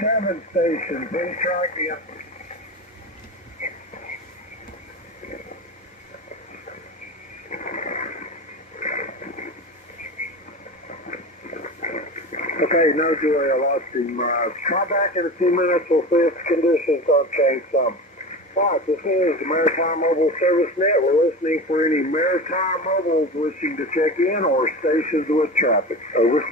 7 station, please try again. Okay, no Joy, I lost him. Try back in a few minutes, we'll see if the conditions don't change some. Alright, this is the Maritime Mobile Service Net. We're listening for any maritime mobiles wishing to check in or stations with traffic. Over.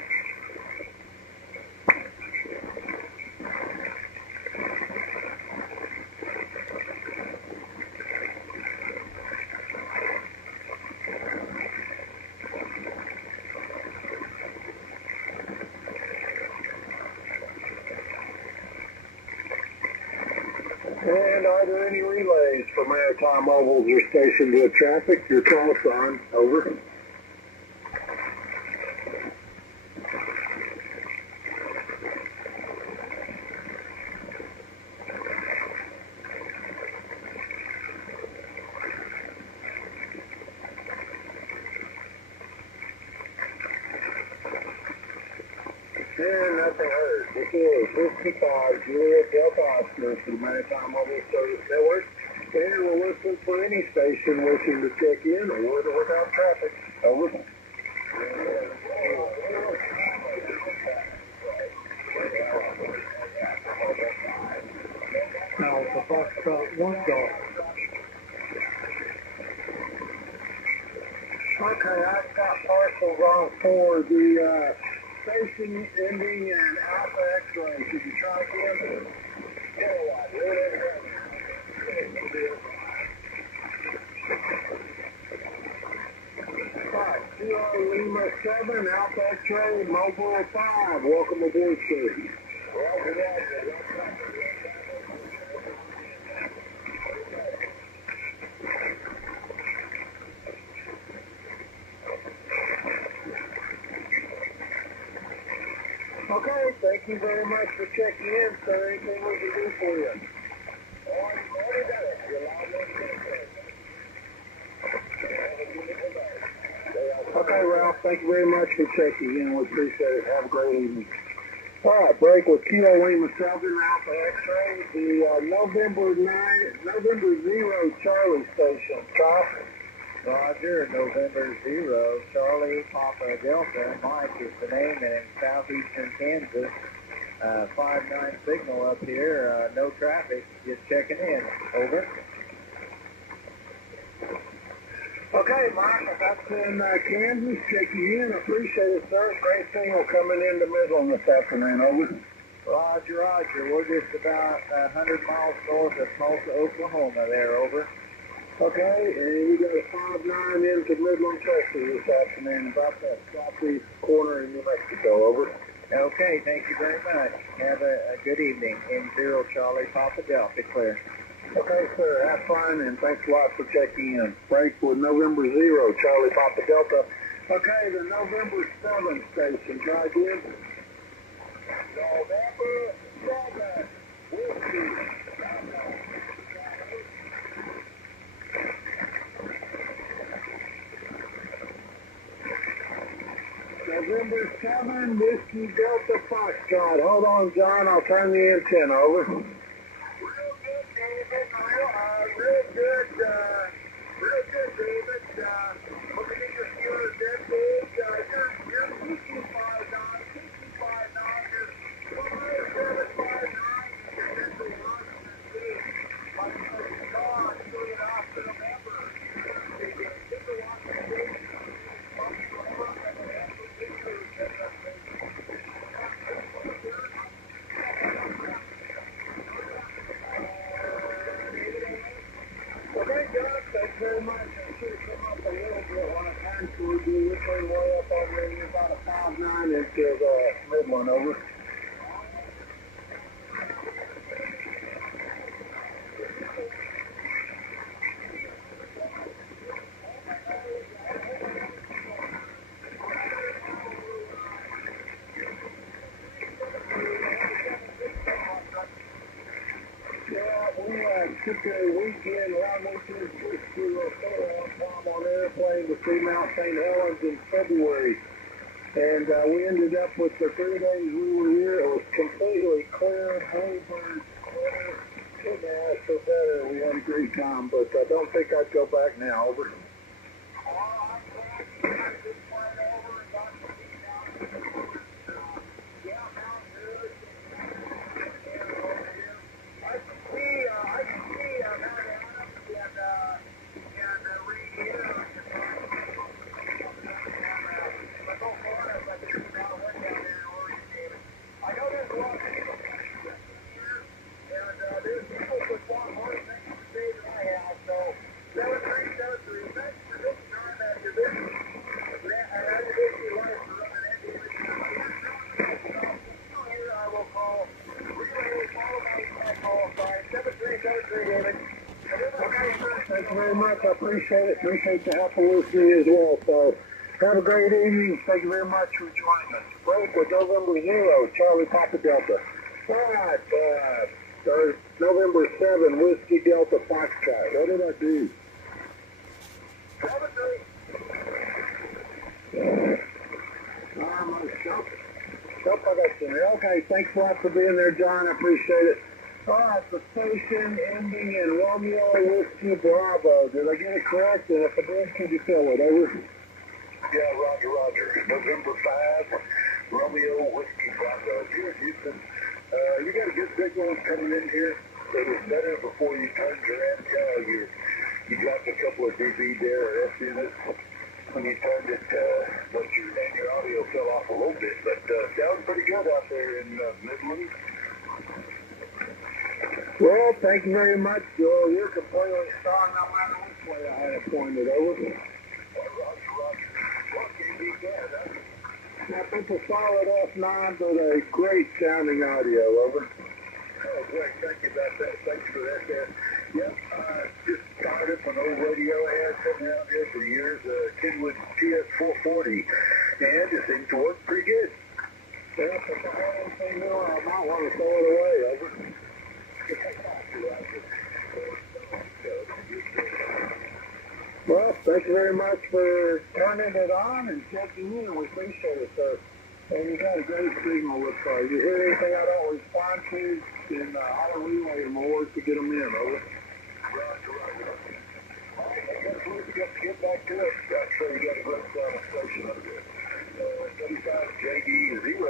And are there any relays for maritime mobiles or stations with traffic? Your call sign. Over. And nothing heard. This is 55 Juliet Delta Oscar for the Maritime Mobile Service Network. And we're listening for any station wishing to check in or with or without traffic. Over. Now the Foxtrot 1 Golf. Okay, I've got parcels on for the station ending in Alpha X-ray. Could you try again? Alright, CR Lima 7, Alpha X-ray, Mobile 5. Welcome aboard, sir. Okay, thank you very much for checking in, sir. Anything we can do for you? Okay, Ralph, thank you very much for checking in. We appreciate it. Have a great evening. All right, break with Kilo Lima 7, Alpha X-ray, the November 0 Charlie station. Copy. Roger, November 0, Charlie, Papa Delta, Mike is the name, and in southeastern Kansas, 5-9 signal up here, no traffic, just checking in. Over. Okay, Mike, that's in Kansas, checking in. Appreciate it, sir. Great signal coming into Midland this afternoon. Over. Roger, Roger. We're just about 100 miles north of Tulsa, Oklahoma there. Over. Okay, and you got a 5-9 into Midland, Texas this afternoon, about that southeast corner in New Mexico. Over. Okay, thank you very much. Have a good evening. In 0 Charlie, Papa Delta, clear. Okay, sir. Have fun, and thanks a lot for checking in. Break with November 0, Charlie, Papa Delta. Okay, the November 7 station. Try again. November 7, Whiskey. November 7, Whiskey Delta Foxtrot. Hold on, John. I'll turn the antenna over. Real good, David. Real good, David. Looking at your skills, that big. You're 65 knots, 65 knots. You're 759. You're mental loss in the sea. Like God, doing it off to November. Get the watch the station. Okay, John, thanks very much. I should have come up a little bit on a time so we'd be literally way up on maybe about a 5-9 into the Midland. Over. Took a weekend, long weekend, 604 on an airplane to see Mount St. Helens in February. And we ended up with the 3 days we were here. It was completely clear, bluebirds, clear. Couldn't ask for better. We had a great time, but I don't think I'd go back now. Over. Thank you very much. I appreciate it. Appreciate the help with me as well. So have a great evening. Thank you very much for joining us. Break with November 0, Charlie Papa Delta. All right. November 7, Whiskey Delta Foxtrot. What did I do? Nope, I got you. Okay, thanks a lot for being there, John. I appreciate it. All right, the station ending in Romeo Whiskey Bravo. Did I get it correct? And if I did, could you fill it? Over. Yeah, Roger. November 5, Romeo Whiskey Bravo. Here in Houston, you got a good signal coming in here. So it's better before you turned your MTL. You dropped a couple of dB there or S units. When you turned it, your audio fell off a little bit, but sounds pretty good out there in Midland. Well, thank you very much, Joel. You're completely strong no matter which way I had it pointed over. Roger. Well, can't beat that, huh? Now, it's a solid F9, but a great sounding audio, over. Oh, great. Thank you about that. Thank you for that there. Yep, just started up an old radio I had sitting out here for years, Kenwood TS440, and it seems to work pretty good. Well, if I had anything more, I might want to throw it away, over. Well, thank you very much for turning it on and checking in. We appreciate it, sir. And you got a great signal, looks like. You hear anything I don't respond to, then I'll relay them or to get them in, over. Roger. All right, I guess we'll get back to it. I'm sure you got a great station up there. 35JD0,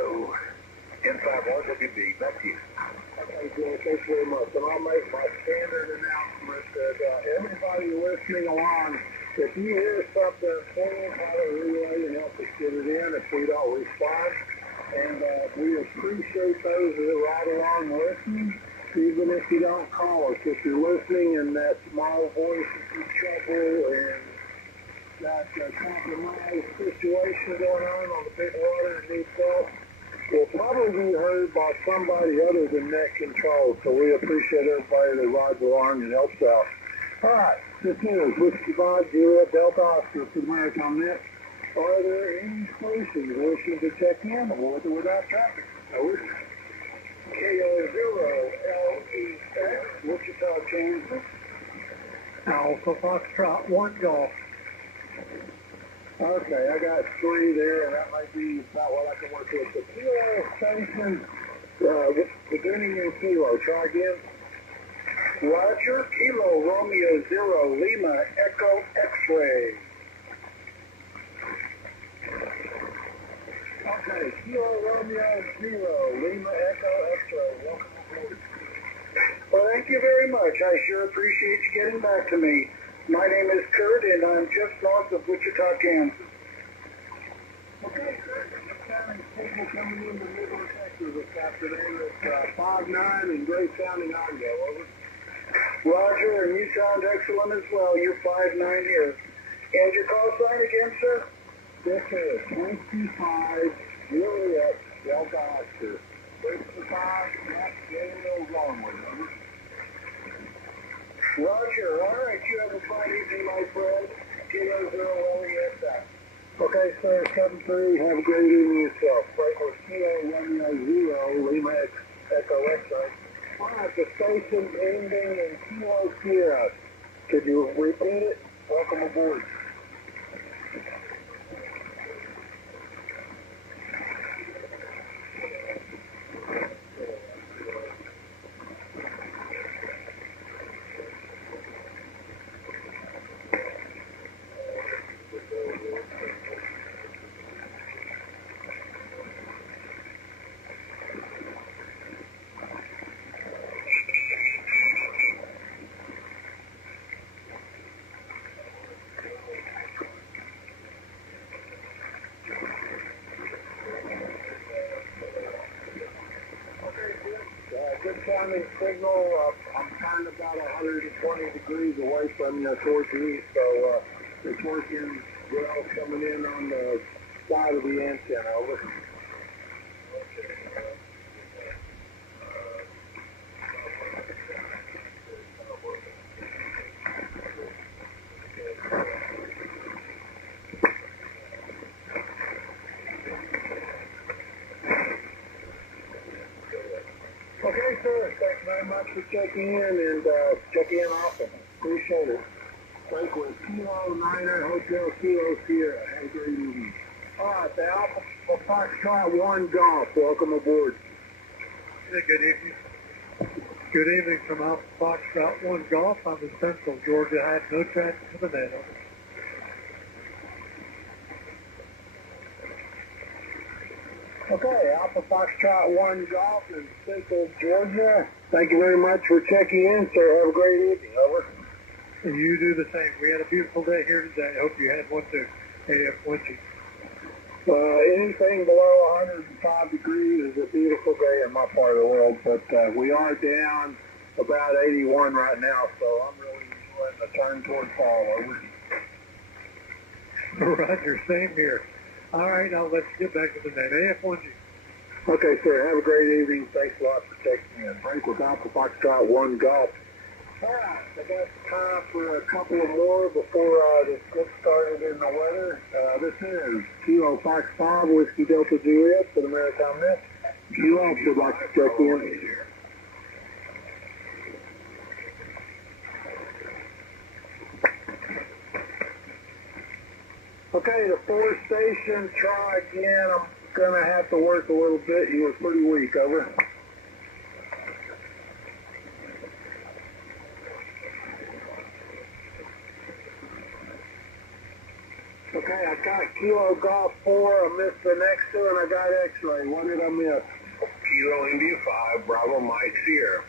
N5RWB. Back to you. Okay, Joe, thanks very much. And I'll make my standard announcement that everybody listening along, if you hear something, please have a relay and help us get it in if we don't respond. And we appreciate those that are right along listening, even if you don't call us. If you're listening and that small voice is in trouble and that compromised situation going on the big water and New South, will probably be heard by somebody other than Net Control. So we appreciate everybody that rides along and helps out. All right, this is Whiskey Bob, Juliet Delta Oscar for the Maritime Net. Are there any stations wishing to check in with or without traffic? Over. KO0LEX, Wichita, Kansas. Alpha Foxtrot 1 Golf. Okay, I got 3 there, and that might be about what I can work with. The Kilo station, beginning in Kilo. Try again. Roger, Kilo Romeo 0, Lima Echo X-Ray. Okay, Kilo Romeo 0, Lima Echo X-Ray. Welcome aboard. Well, thank you very much. I sure appreciate you getting back to me. My name is Kurt, and I'm just north of Wichita, Kansas. Okay, Kurt. This sounding signal coming into Midland, Texas this afternoon. It's 5.9 and great sounding audio. Over. Roger, and you sound excellent as well. You're 5.9 here. And your call sign again, sir? This is 25 Juliet Delta Oscar. 65, that's Daniel Longwood. Over. Roger, all right, you have a fine evening, my friend. KO0LEX. Okay, sir, come through. Have a great evening yourself. Right with Kilo Romeo 0, Lima Echo X-Ray. All right, the station ending in Kilo Sierra. Could you repeat it? Welcome aboard. incoming signal. I'm kind of about 120 degrees away from you towards the east, so it's working well coming in on the side of the antenna. Over. Okay, sir. Thanks very much for checking in and check in often. Appreciate it. Frank with Kilo Niner Hotel Kilo Sierra. Have a great evening. All right, the Alpha Foxtrot 1 Golf. Welcome aboard. Good evening. Good evening from Alpha Foxtrot 1 Golf. I'm in Central Georgia. I have no traffic to the net. Okay, Alpha Foxtrot 1 Golf in Central Georgia. Thank you very much for checking in, sir. Have a great evening. Over. You do the same. We had a beautiful day here today. I hope you had one too. AF1G. Anything below 105 degrees is a beautiful day in my part of the world, but we are down about 81 right now, so I'm really enjoying the turn toward fall. Over. Roger, same here. All right, now let's get back to the net. AF1G. Okay, sir. Have a great evening. Thanks a lot for checking in. Frank with Alpha Foxtrot 1 Golf. All right, I got time for a couple of more before this gets started in the weather. This is Kilo Fox 5 Whiskey Delta Juliet for the Maritime Net. Kilo would like to check in. Okay, the 4 station, try again. I'm going to have to work a little bit. You were pretty weak. Over. Okay, I got Kilo Golf 4. I missed the next two, and I got X-Ray. What did I miss? Kilo India 5, Bravo Mike Sierra.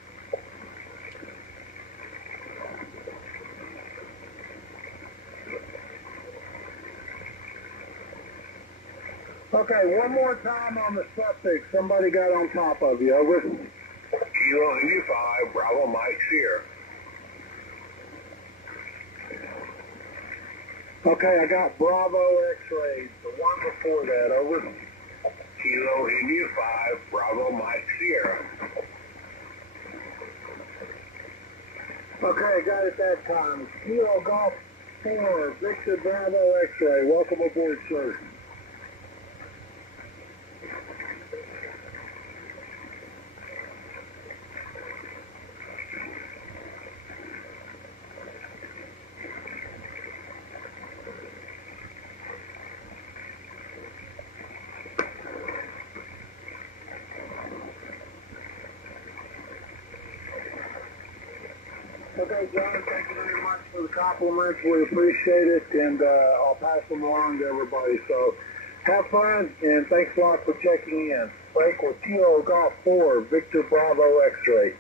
Okay, one more time on the suffix. Somebody got on top of you. Over. Kilo India 5, Bravo Mike Sierra. Okay, I got Bravo X-Rays. The one before that. Over. Kilo India 5, Bravo Mike Sierra. Okay, got it that time. Kilo Golf 4, Victor Bravo X-Ray. Welcome aboard, sir. Okay, John, thank you very much for the compliments. We appreciate it, and I'll pass them along to everybody. So have fun, and thanks a lot for checking in. Frank with Kilo Golf 4, Victor Bravo X-Ray.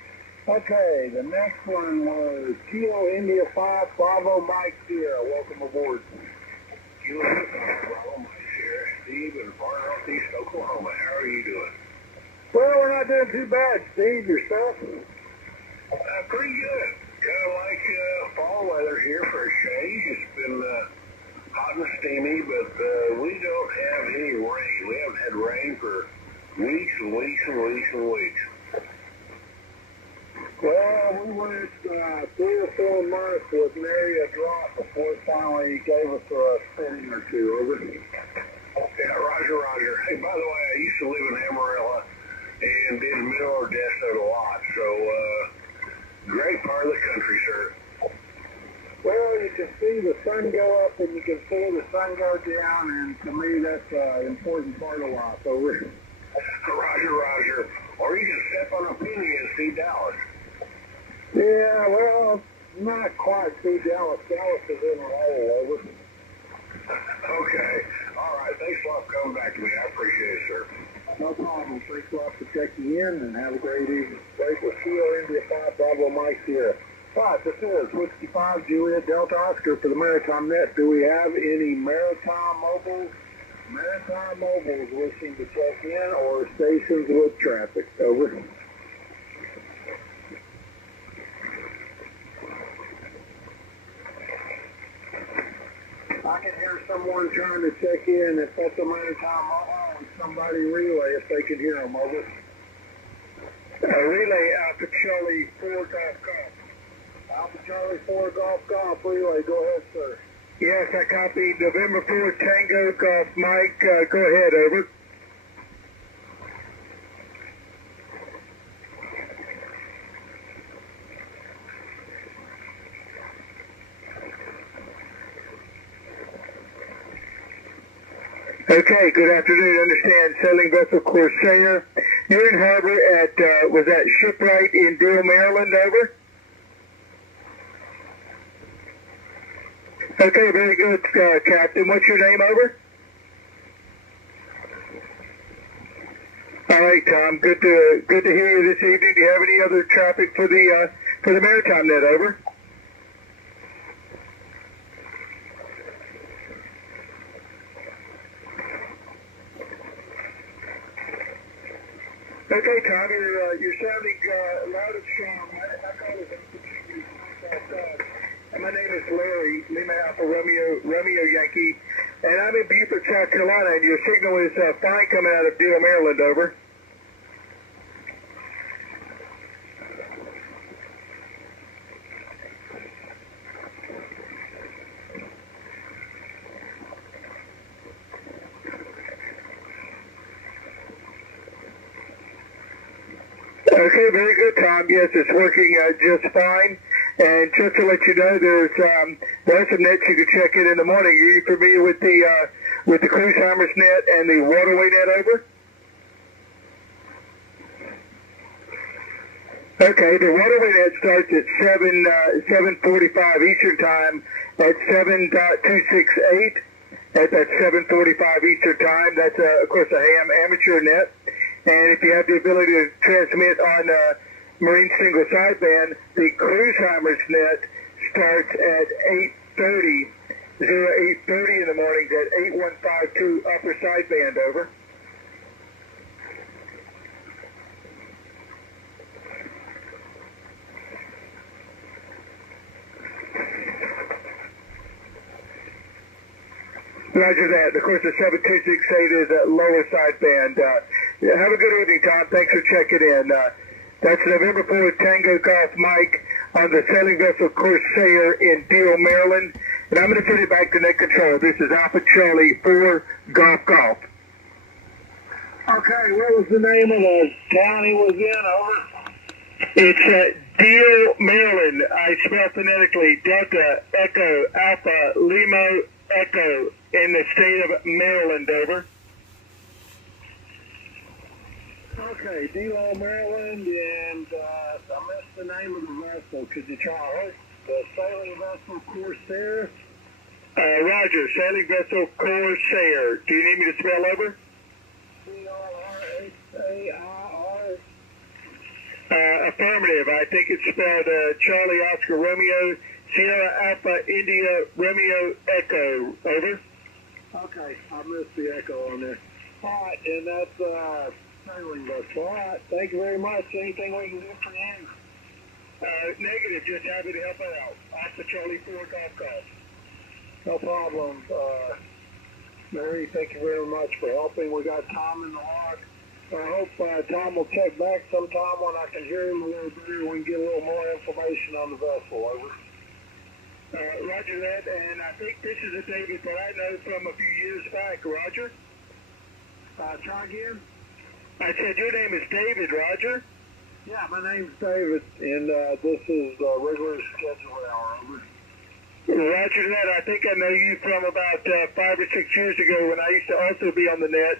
Okay, the next one was Kilo India 5, Bravo Mike Sierra. Welcome aboard. Kilo India 5, Bravo Mike Sierra. Steve in far northeast Oklahoma. How are you doing? Well, we're not doing too bad, Steve. Yourself? Pretty good. Kind of like fall weather here for a change. It's been hot and steamy, but we don't have any rain. We haven't had rain for weeks and weeks and weeks and weeks. Well, we went 3 or 4 months with nary a drop before it finally gave us a spinning or two. Over. Yeah, Roger. Hey, by the way, I used to live in Amarillo and did middle Odessa a lot, so great part of the country, sir. Well, you can see the sun go up and you can see the sun go down, and to me that's an important part of life. Over. Roger. Or you can step on a penny and see Dallas. Yeah, well, not quite see Dallas. Dallas is in a hole. Over. Okay. All right. Thanks a lot for coming back to me. I appreciate it, sir. No problem. Thanks a lot for checking in, and have a great evening. Frank with Kilo India 5, Bravo Mike Sierra. Right, this is Whiskey 5, Juliet Delta Oscar for the Maritime Net. Do we have any Maritime mobiles? Maritime mobiles wishing to check in, or stations with traffic? Over. I can hear someone trying to check in. If that's a maritime, somebody relay if they can hear them. Over. Relay Alpha Charlie 4 Golf Golf. Alpha Charlie 4 Golf Golf relay. Go ahead, sir. Yes, I copy. November 4 Tango Golf Mike. Go ahead, over. Okay, good afternoon. Understand sailing vessel Corsair. You're in harbor at, was that Shipwright in Deal, Maryland, over? Okay, very good, Captain. What's your name, over? All right, Tom. Good to hear you this evening. Do you have any other traffic for the maritime net, over? Okay, Tom, you're sounding loud and strong. I call it. And my name is Larry, Lima Alpha Romeo Yankee, and I'm in Beaufort, South Carolina, and your signal is fine coming out of Deal, Maryland, over. Okay, very good, Tom. Yes, it's working just fine. And just to let you know, there's some nets you can check in the morning. Are you familiar with the Cruisehammer's net and the waterway net, over? Okay, the waterway net starts at 7:45 Eastern Time at 7.268. At that 7:45 Eastern Time, that's of course a amateur net. And if you have the ability to transmit on marine single sideband, the Cruisehammer's net starts at 8:30 in the morning at 8152 upper sideband, over. Roger that. Of course, the 7268 is at lower sideband. Have a good evening, Tom. Thanks for checking in. That's November 4th Tango Golf Mike on the sailing vessel Corsair in Deal, Maryland. And I'm going to turn it back to net control. This is Alpha Charlie 4 Golf Golf. Okay, what was the name of the town he was in, over? It's Deal, Maryland. I spell phonetically Delta Echo Alpha Lima Echo in the state of Maryland, over. Okay, Deal, Maryland, and I missed the name of the vessel. Could you try it? The sailing vessel Corsair? Roger, sailing vessel Corsair. Do you need me to spell, over? C-O-R-S-A-I-R. Affirmative. I think it's spelled Charlie Oscar Romeo, Sierra Alpha India Romeo Echo. Over. Okay, I missed the echo on there. All right, and that's sailing vessel. All right, thank you very much. Anything we can do for you? Negative, just happy to help out. Alpha Charlie 4 Golf Golf. No problem. Mary, thank you very much for helping. We got Tom in the log. I hope Tom will check back sometime when I can hear him a little better. We can get a little more information on the vessel. Over. Roger that, and I think this is a David that I know from a few years back. Roger? Try again? I said your name is David, Roger? Yeah, my name's David, and this is regular schedule hour. Over. Roger that. I think I know you from about 5 or 6 years ago when I used to also be on the net,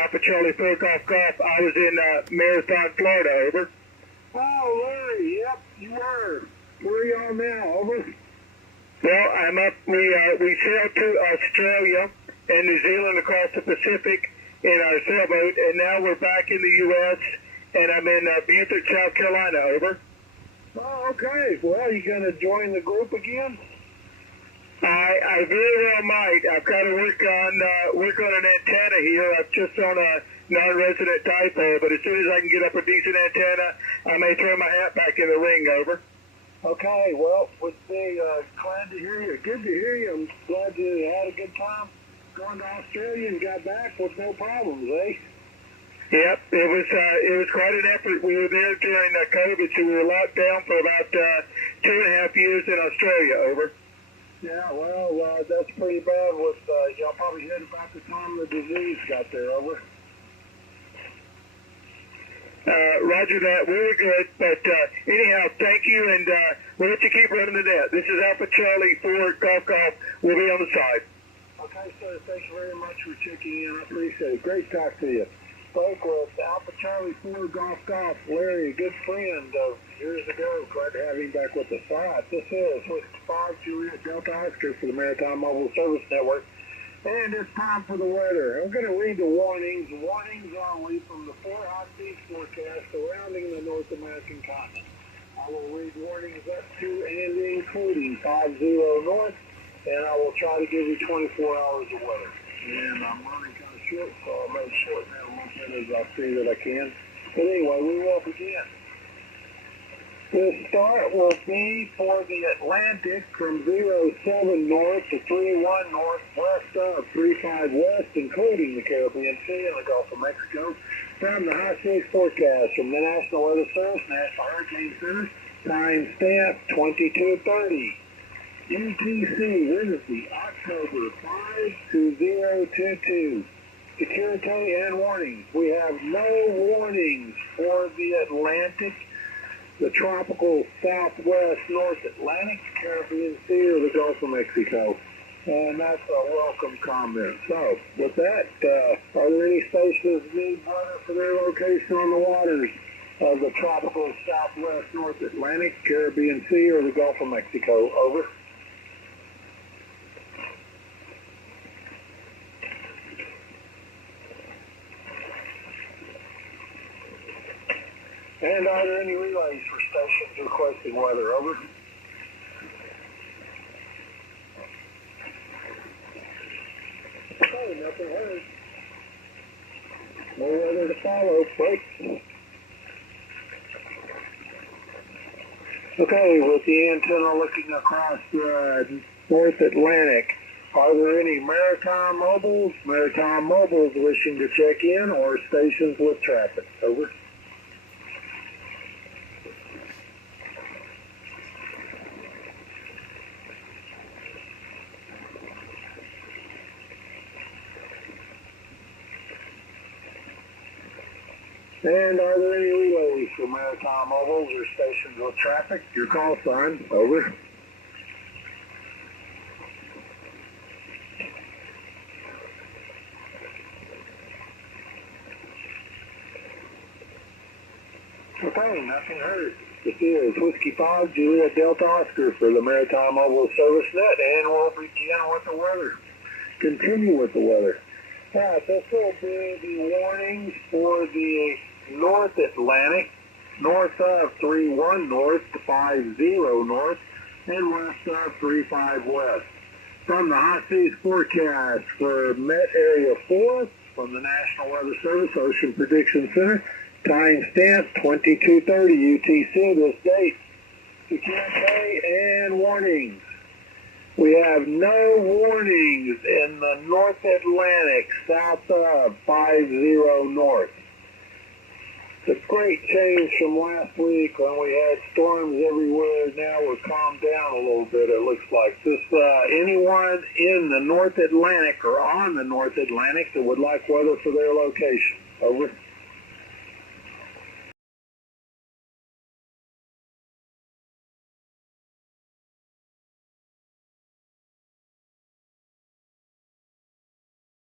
Alpha Charlie 4 Golf Golf. I was in Marathon, Florida, over. Oh, Larry, yep, you were. Where are you on now, over? Well, I'm up, we sailed to Australia and New Zealand across the Pacific in our sailboat, and now we're back in the U.S., and I'm in Beaufort, South Carolina, over. Oh, okay. Well, you going to join the group again? I very well might. I've got to work on an antenna here. I'm just on a non-resident dipole, but as soon as I can get up a decent antenna, I may throw my hat back in the ring, over. Okay, well, would be glad to hear you. Good to hear you. I'm glad you had a good time going to Australia and got back with no problems, eh? Yep, it was quite an effort. We were there during COVID, so we were locked down for about 2.5 years in Australia. Over. Yeah, well, that's pretty bad. With y'all probably heard about the time the disease got there. Over. Roger that. We were good, but anyhow, thank you, and we'll let you keep running to that. This is Alpha Charlie 4 Golf. We'll be on the side. Okay, sir. Thank you very much for checking in. I appreciate it. Great to talk to you. Spoke with Alpha Charlie 4 Golf. Larry, a good friend of years ago. Glad to have him back with us. All right, this is Whiskey 5 Juliet Delta Oscar for the Maritime Mobile Service Network. And it's time for the weather. I'm going to read the warnings. Warnings only from the 4 high seas forecast surrounding the North American continent. I will read warnings up to and including 50 north, and I will try to give you 24 hours of weather. And I'm running kind of short, so I'll make short now a little bit as I see that I can. But anyway, we will begin. The start will be for the Atlantic from 07 north to 31 north, west of 35 west, including the Caribbean Sea and the Gulf of Mexico. From the high seas forecast from the National Weather Service, National Hurricane Center, time stamp 2230. UTC, Wednesday, October 52022. Security and warnings. We have no warnings for the Atlantic, the tropical southwest North Atlantic, Caribbean Sea, or the Gulf of Mexico. And that's a welcome comment. So, with that, are there any stations that need weather for their location on the waters of the tropical southwest North Atlantic, Caribbean Sea, or the Gulf of Mexico? Over. And are there any relays for stations requesting weather? Over. Okay, nothing heard. No weather to follow. Break. Okay, with the antenna looking across the North Atlantic, are there any maritime mobiles wishing to check in, or stations with traffic? Over. And are there any relays for maritime mobiles or stations with traffic? Your call sign. Over. Okay, nothing heard. This is Whiskey 5 Juliet Delta Oscar for the Maritime Mobile Service Net, and we'll begin with the weather. Continue with the weather. All right, this will be the warnings for the North Atlantic, north of 31 north to 50 north, and west of 35 west. From the high seas forecast for Met Area 4 from the National Weather Service Ocean Prediction Center, time stamp 2230 UTC this date. Security and warnings. We have no warnings in the North Atlantic south of 50 north. It's a great change from last week when we had storms everywhere. Now we're calmed down a little bit, it looks like. Anyone in the North Atlantic or on the North Atlantic that would like weather for their location? Over.